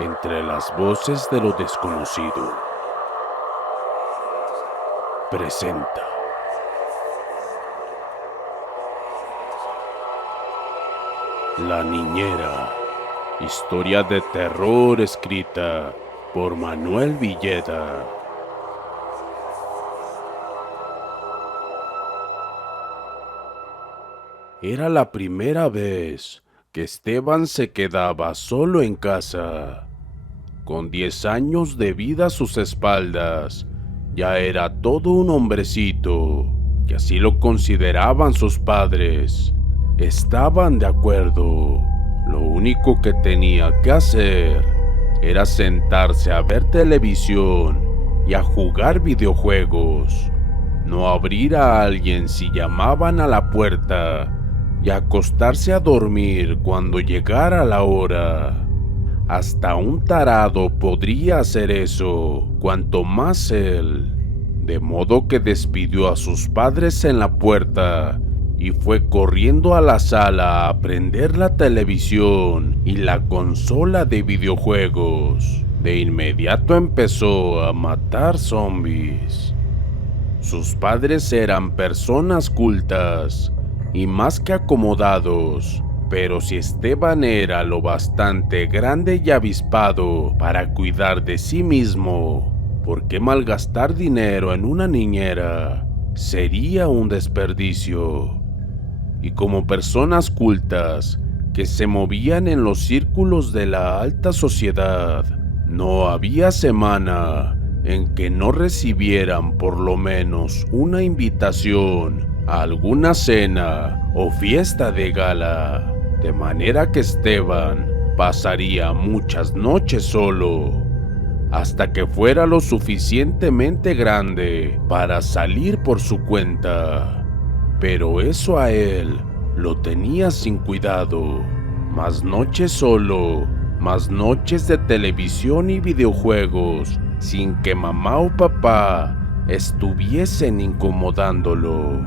Entre las voces de lo desconocido, presenta La Niñera, historia de terror escrita por Manuel Villeda. Era la primera vez que Esteban se quedaba solo en casa. Con 10 años de vida a sus espaldas, ya era todo un hombrecito, que así lo consideraban sus padres. Estaban de acuerdo. Lo único que tenía que hacer era sentarse a ver televisión y a jugar videojuegos. No abrir a alguien si llamaban a la puerta y acostarse a dormir cuando llegara la hora. Hasta un tarado podría hacer eso, cuanto más él. De modo que despidió a sus padres en la puerta y fue corriendo a la sala a prender la televisión y la consola de videojuegos. De inmediato empezó a matar zombies. Sus padres eran personas cultas y más que acomodados. Pero si Esteban era lo bastante grande y avispado para cuidar de sí mismo, ¿por qué malgastar dinero en una niñera? Sería un desperdicio. Y como personas cultas que se movían en los círculos de la alta sociedad, no había semana en que no recibieran por lo menos una invitación a alguna cena o fiesta de gala. De manera que Esteban pasaría muchas noches solo, hasta que fuera lo suficientemente grande para salir por su cuenta. Pero eso a él lo tenía sin cuidado. Más noches solo, más noches de televisión y videojuegos, sin que mamá o papá estuviesen incomodándolo.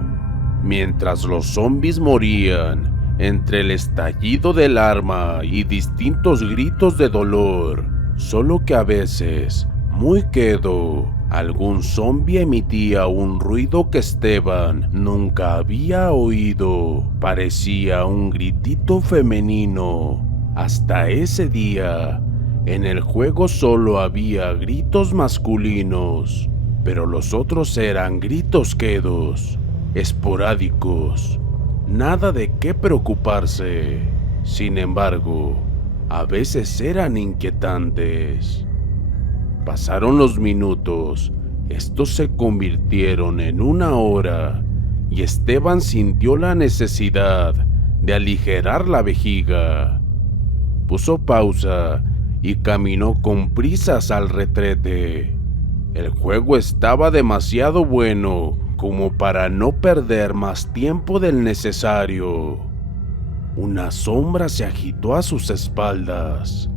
Mientras los zombies morían, entre el estallido del arma y distintos gritos de dolor, solo que a veces, muy quedo, algún zombie emitía un ruido que Esteban nunca había oído. Parecía un gritito femenino. Hasta ese día, en el juego solo había gritos masculinos, pero los otros eran gritos quedos, esporádicos. Nada de qué preocuparse. Sin embargo, a veces eran inquietantes. Pasaron los minutos, estos se convirtieron en una hora, y Esteban sintió la necesidad de aligerar la vejiga. Puso pausa y caminó con prisas al retrete. El juego estaba demasiado bueno como para no perder más tiempo del necesario. Una sombra se agitó a sus espaldas.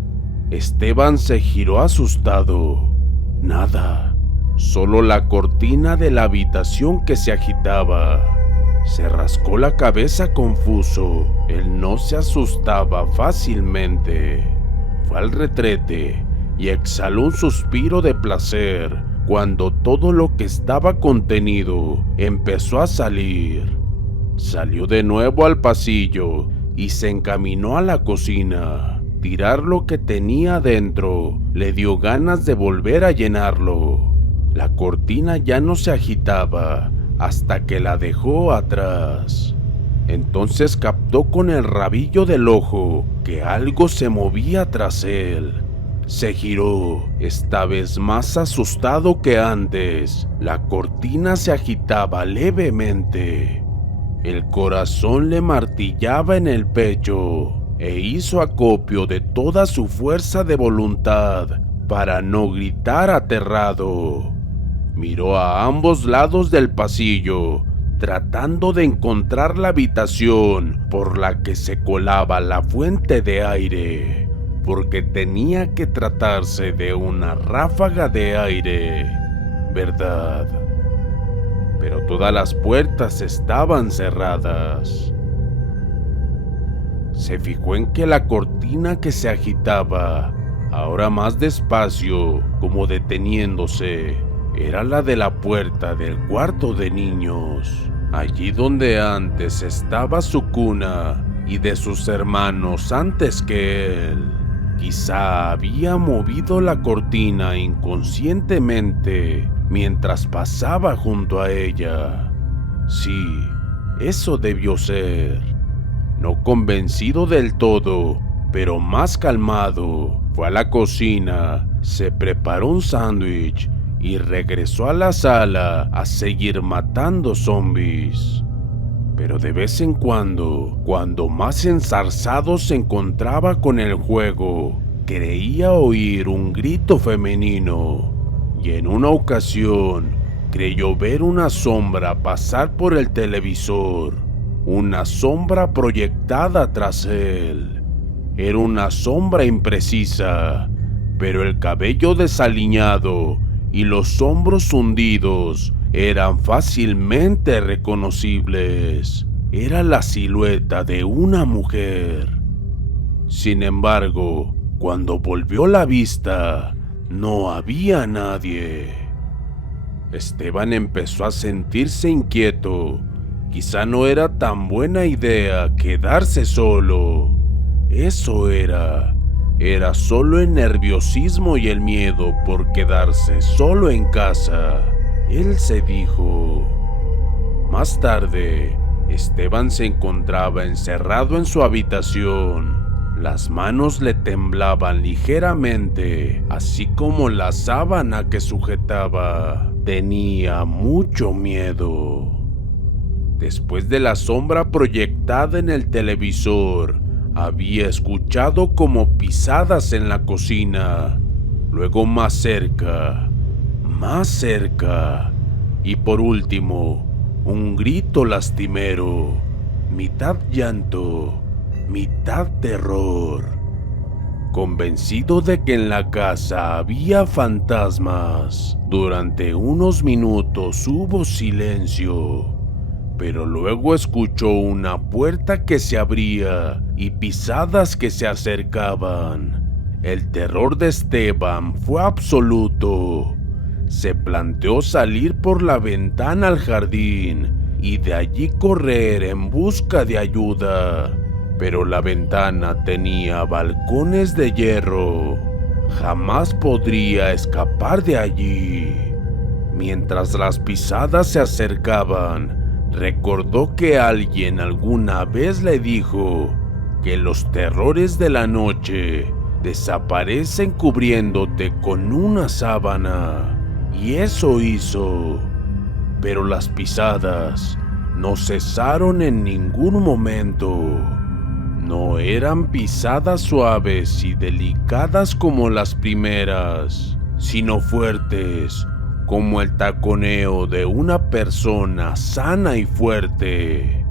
Esteban se giró asustado. Nada, solo la cortina de la habitación que se agitaba. Se rascó la cabeza confuso. Él no se asustaba fácilmente. Fue al retrete y exhaló un suspiro de placer cuando todo lo que estaba contenido empezó a salir. Salió de nuevo al pasillo y se encaminó a la cocina. Tirar lo que tenía dentro le dio ganas de volver a llenarlo. La cortina ya no se agitaba hasta que la dejó atrás. Entonces captó con el rabillo del ojo que algo se movía tras él. Se giró, esta vez más asustado que antes. La cortina se agitaba levemente. El corazón le martillaba en el pecho e hizo acopio de toda su fuerza de voluntad para no gritar aterrado. Miró a ambos lados del pasillo, tratando de encontrar la habitación por la que se colaba la fuente de aire, porque tenía que tratarse de una ráfaga de aire, ¿verdad? Pero todas las puertas estaban cerradas. Se fijó en que la cortina que se agitaba ahora más despacio, como deteniéndose. Era la de la puerta del cuarto de niños, allí donde antes estaba su cuna y de sus hermanos antes que él. Quizá había movido la cortina inconscientemente mientras pasaba junto a ella. Sí, eso debió ser. No convencido del todo, pero más calmado, fue a la cocina, se preparó un sándwich y regresó a la sala a seguir matando zombies. Pero de vez en cuando más enzarzado se encontraba con el juego, creía oír un grito femenino, y en una ocasión creyó ver una sombra pasar por el televisor, una sombra proyectada tras él. Era una sombra imprecisa, pero el cabello desaliñado y los hombros hundidos eran fácilmente reconocibles. Era la silueta de una mujer. Sin embargo, cuando volvió la vista, no había nadie. Esteban empezó a sentirse inquieto. Quizá no era tan buena idea quedarse solo. Eso era solo el nerviosismo y el miedo por quedarse solo en casa. Él se dijo. Más tarde, Esteban se encontraba encerrado en su habitación. Las manos le temblaban ligeramente, así como la sábana que sujetaba. Tenía mucho miedo. Después de la sombra proyectada en el televisor, había escuchado como pisadas en la cocina, luego más cerca, y por último, un grito lastimero, mitad llanto, mitad terror. Convencido de que en la casa había fantasmas, durante unos minutos hubo silencio. Pero luego escuchó una puerta que se abría y pisadas que se acercaban. El terror de Esteban fue absoluto. Se planteó salir por la ventana al jardín y de allí correr en busca de ayuda. Pero la ventana tenía balcones de hierro. Jamás podría escapar de allí. Mientras las pisadas se acercaban, recordó que alguien alguna vez le dijo que los terrores de la noche desaparecen cubriéndote con una sábana, y eso hizo. Pero las pisadas no cesaron en ningún momento. No eran pisadas suaves y delicadas como las primeras, sino fuertes, como el taconeo de una persona sana y fuerte.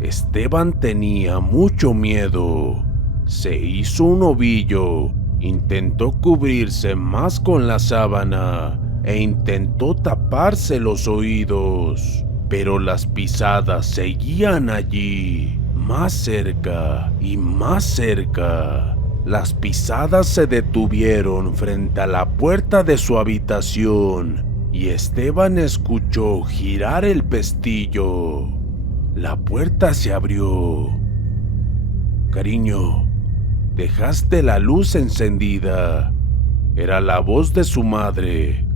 Esteban tenía mucho miedo. Se hizo un ovillo, intentó cubrirse más con la sábana e intentó taparse los oídos, pero las pisadas seguían allí, más cerca y más cerca. Las pisadas se detuvieron frente a la puerta de su habitación y Esteban escuchó girar el pestillo. La puerta se abrió. «Cariño, dejaste la luz encendida». Era la voz de su madre.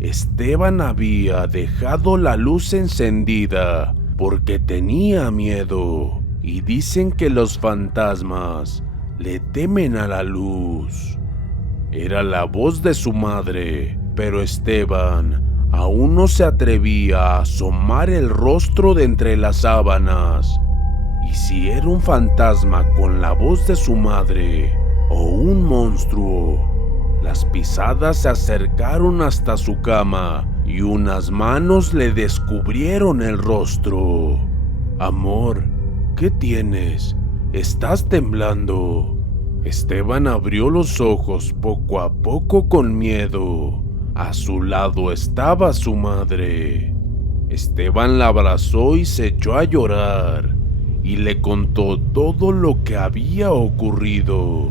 Esteban había dejado la luz encendida porque tenía miedo, y dicen que los fantasmas le temen a la luz. Era la voz de su madre, pero Esteban aún no se atrevía a asomar el rostro de entre las sábanas. Y si era un fantasma con la voz de su madre o un monstruo. Las pisadas se acercaron hasta su cama y unas manos le descubrieron el rostro. «Amor, ¿qué tienes? ¿Estás temblando?» Esteban abrió los ojos poco a poco con miedo. A su lado estaba su madre. Esteban la abrazó y se echó a llorar, y le contó todo lo que había ocurrido.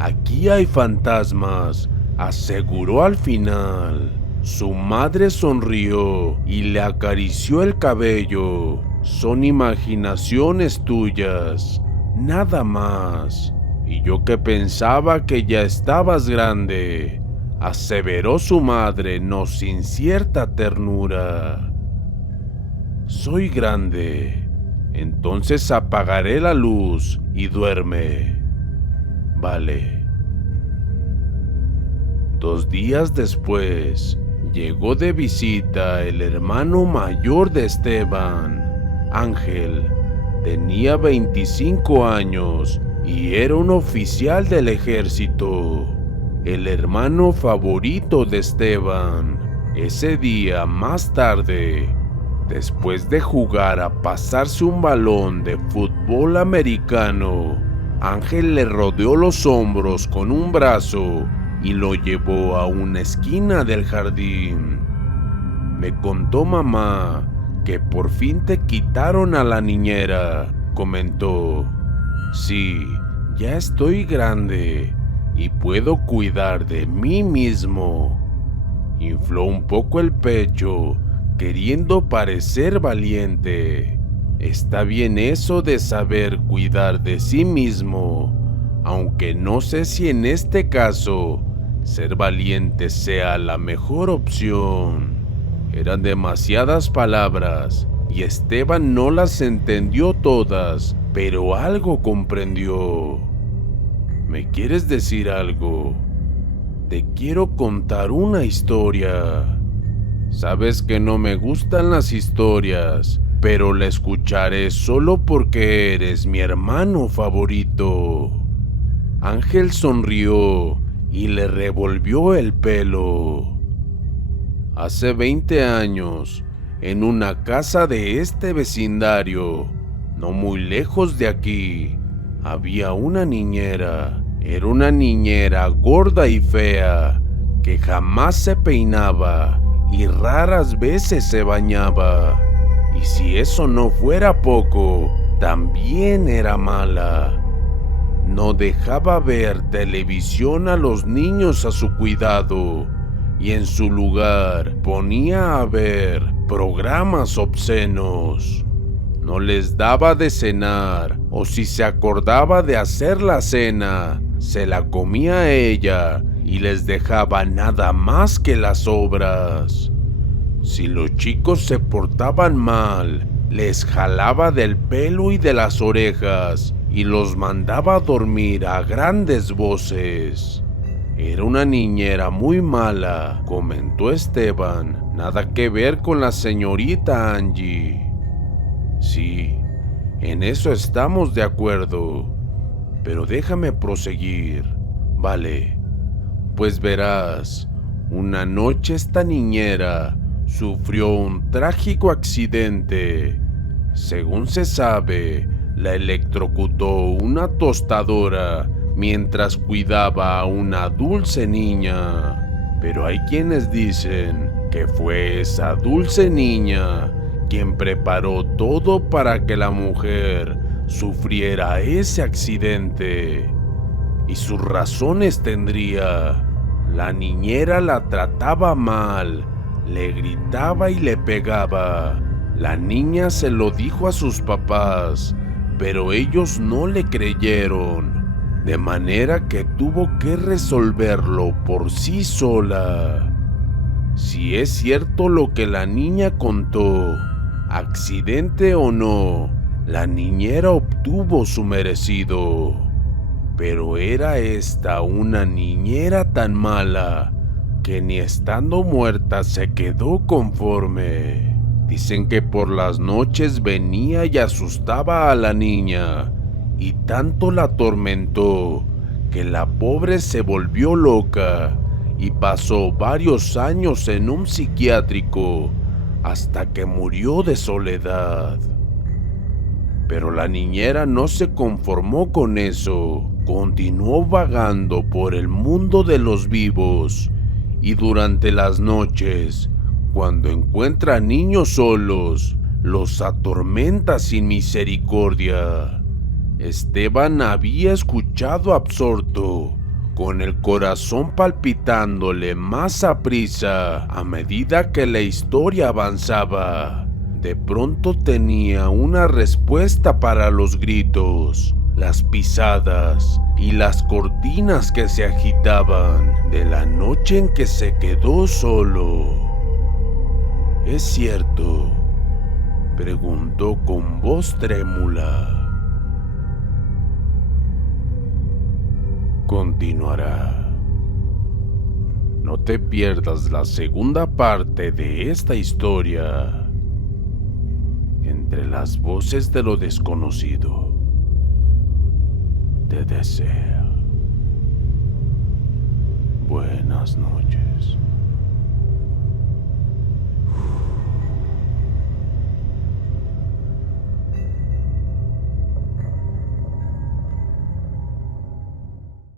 Aquí hay fantasmas, aseguró al final. Su madre sonrió y le acarició el cabello. Son imaginaciones tuyas, nada más. Y yo que pensaba que ya estabas grande, aseveró su madre, no sin cierta ternura. Soy grande, entonces apagaré la luz y duerme. Vale. 2 días después, llegó de visita el hermano mayor de Esteban, Ángel. Tenía 25 años y era un oficial del ejército, el hermano favorito de Esteban. Ese día, más tarde, después de jugar a pasarse un balón de fútbol americano, Ángel le rodeó los hombros con un brazo y lo llevó a una esquina del jardín. Me contó mamá que por fin te quitaron a la niñera, comentó. Sí, ya estoy grande y puedo cuidar de mí mismo. Infló un poco el pecho, queriendo parecer valiente. Está bien eso de saber cuidar de sí mismo, aunque no sé si en este caso ser valiente sea la mejor opción. Eran demasiadas palabras y Esteban no las entendió todas, pero algo comprendió. ¿Me quieres decir algo? Te quiero contar una historia. Sabes que no me gustan las historias, pero la escucharé solo porque eres mi hermano favorito. Ángel sonrió y le revolvió el pelo. Hace 20 años, en una casa de este vecindario, no muy lejos de aquí, había una niñera. Era una niñera gorda y fea, que jamás se peinaba y raras veces se bañaba. Y si eso no fuera poco, también era mala. No dejaba ver televisión a los niños a su cuidado y en su lugar ponía a ver programas obscenos. No les daba de cenar, o si se acordaba de hacer la cena, se la comía ella y les dejaba nada más que las sobras. Si los chicos se portaban mal, les jalaba del pelo y de las orejas y los mandaba a dormir a grandes voces. Era una niñera muy mala, comentó Esteban. Nada que ver con la señorita Angie. Sí, en eso estamos de acuerdo. Pero déjame proseguir. Vale, pues verás, una noche esta niñera sufrió un trágico accidente. Según se sabe, la electrocutó una tostadora mientras cuidaba a una dulce niña. Pero hay quienes dicen que fue esa dulce niña quien preparó todo para que la mujer sufriera ese accidente. Y sus razones tendría. La niñera la trataba mal, le gritaba y le pegaba. La niña se lo dijo a sus papás, pero ellos no le creyeron, de manera que tuvo que resolverlo por sí sola. Si es cierto lo que la niña contó, accidente o no, la niñera obtuvo su merecido. Pero era esta una niñera tan mala que ni estando muerta se quedó conforme. Dicen que por las noches venía y asustaba a la niña, y tanto la atormentó que la pobre se volvió loca y pasó varios años en un psiquiátrico hasta que murió de soledad. Pero la niñera no se conformó con eso, continuó vagando por el mundo de los vivos y durante las noches, cuando encuentra niños solos, los atormenta sin misericordia. Esteban había escuchado absorto con el corazón palpitándole más aprisa a medida que la historia avanzaba. De pronto tenía una respuesta para los gritos, las pisadas y las cortinas que se agitaban de la noche en que se quedó solo. ¿Es cierto?, preguntó con voz trémula. Continuará. No te pierdas la segunda parte de esta historia. Entre las voces de lo desconocido, te deseo buenas noches.